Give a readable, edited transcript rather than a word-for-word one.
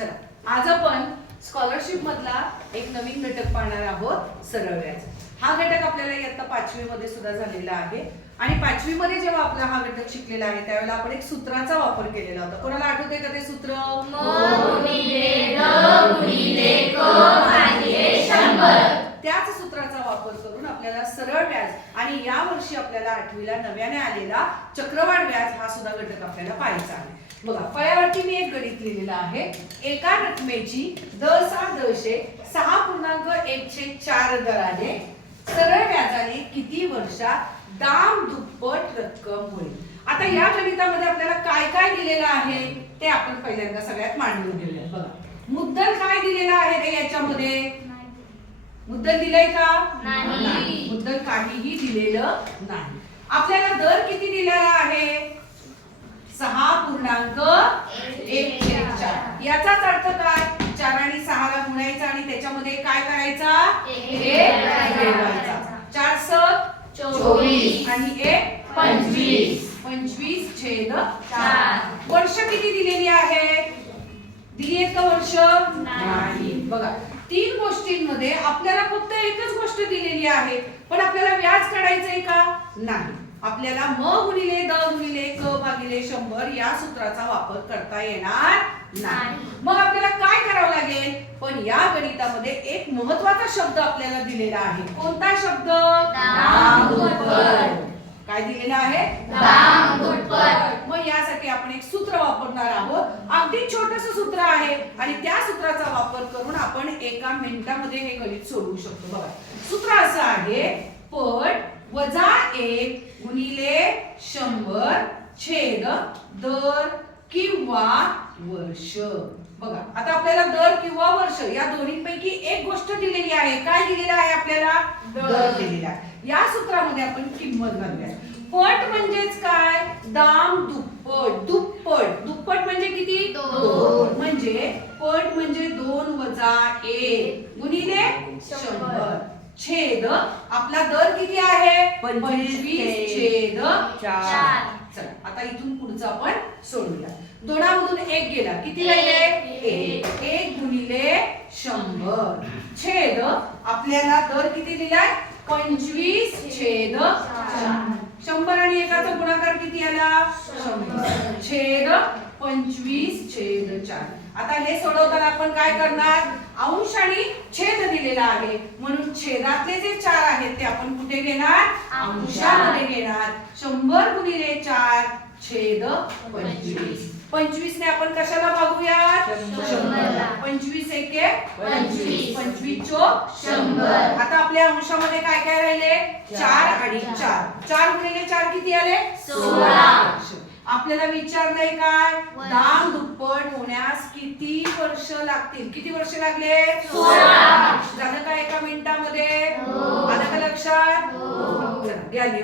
चला आज आपण स्कॉलरशिप मधला एक नवीन घटक पाहणार आहोत, सरळ व्याज। हा घटक आपल्याला इयत्ता 5वी मध्ये सुद्धा झालेला आहे आणि 5वी मध्ये जेव्हा आपला हा घटक शिकलेला आहे त्यावेळेला आपण एक सूत्राचा वापर केलेला होता। कोणाला आठवतंय का ते सूत्र? त्याच सूत्राचा वापर करून आपल्याला सरळ व्याज आणि या वर्षी आपल्याला 8वीला नव्याने आलेला चक्रवाढ व्याज हा सुद्धा घटक आपल्याला पाहायचा आहे। बघा, फळ्यावरती मी एक गणित लिहिलेलं आहे। एका रकमेची दशे 6.1/4 दराने सरळ व्याजाने किती वर्षात दाम दुप्पट रक्कम होईल। आता या गणितामध्ये आपल्याला काय काय दिलेलं आहे ते आपण पहिल्यांदा सगळ्यात मांडून घेऊया। बघा, मुद्दल काय दिलेला आहे रे याच्यामध्ये? मुद्दल दिलंय का? नाही, मुद्दल काहीही दिलेलं नाही। आपल्याला दर किती दिलेला आहे? 6.1/4। याचाच अर्थ काय? 4 आणि 6 ला गुणायचा आणि त्याच्यामध्ये काय करायचा? 1 ठेवायचा। 4 × 24 आणि 1 25। 25/4। वर्ष किती दिलेली आहेत? दिली आहेत का वर्ष? नाही। बघा, 3 गोष्टींमध्ये आपल्याला फक्त एकच गोष्ट दिलेली आहे, पण आपल्याला व्याज काढायचंय का? नाही। आपल्याला म गुणिले द गुणिले क भागिले 100 या सूत्राचा वापर करता येणार नाही। मग आपल्याला काय करावं लागेल? पण या गणितामध्ये एक महत्त्वाचा शब्द आपल्याला दिलेला आहे। कोणता शब्द? दाम दुप्पट। काय दिलेला आहे? दाम दुप्पट। मग यासाठी आपण एक सूत्र वापरणार आहोत। अगदी छोटंसं सूत्र आहे आणि त्या सूत्राचा वापर करून आपण एका मिनिटामध्ये हे गणित सोडवू शकतो। बघा, सूत्र असं आहे, पट वजा 1 गुणिले 100 छेद दर किंवा वर्ष। बघा, आता आपल्याला दर किंवा वर्ष या दोन्हीपैकी एक गोष्ट दिलेली आहे। काय दिलेला आहे आपल्याला? दर दिलेला आहे। या सूत्रामध्ये आपण किंमत घालूया। पट म्हणजेच काय? दाम दुप्पट। दुप्पट म्हणजे किती? 2। म्हणजे पट म्हणजे 2 वजा 1 गुणिले 100 छेद आपला दर किती आहे? 25/4। चला आता इथून पुढचं आपण सोडूया। 2मधून 1 गेला, किती राहिले? 1 गुणिले 100 छेद आपल्याला दर किती दिलाय? 25/4। 100 आणि 1चा गुणाकार किती आला? 100 छेद 25/4। आता हे सोडवताना आपण काय करणार? अंश आणि छेद दिलेला आहे म्हणून छेदातले जे 4 आहेत ते आपण कुठे घेणार? अंशामध्ये घेणार। 100 गुणिले 4 छेद 25। 25 ने आपण कशाला भागूया? 100ला। 25 एके 25, 25 चोक 100। आता आपल्या अंशामध्ये काय काय राहिले? 4 आणि 4। 4 गुणिले 4 किती आले? 16। आपल्याला विचारलंय काय? दाम दुप्पट होण्यास किती वर्ष लागतील? किती वर्ष लागले? 16। झालं का एका मिनिटामध्ये? आलं का लक्षात? चला, घ्या।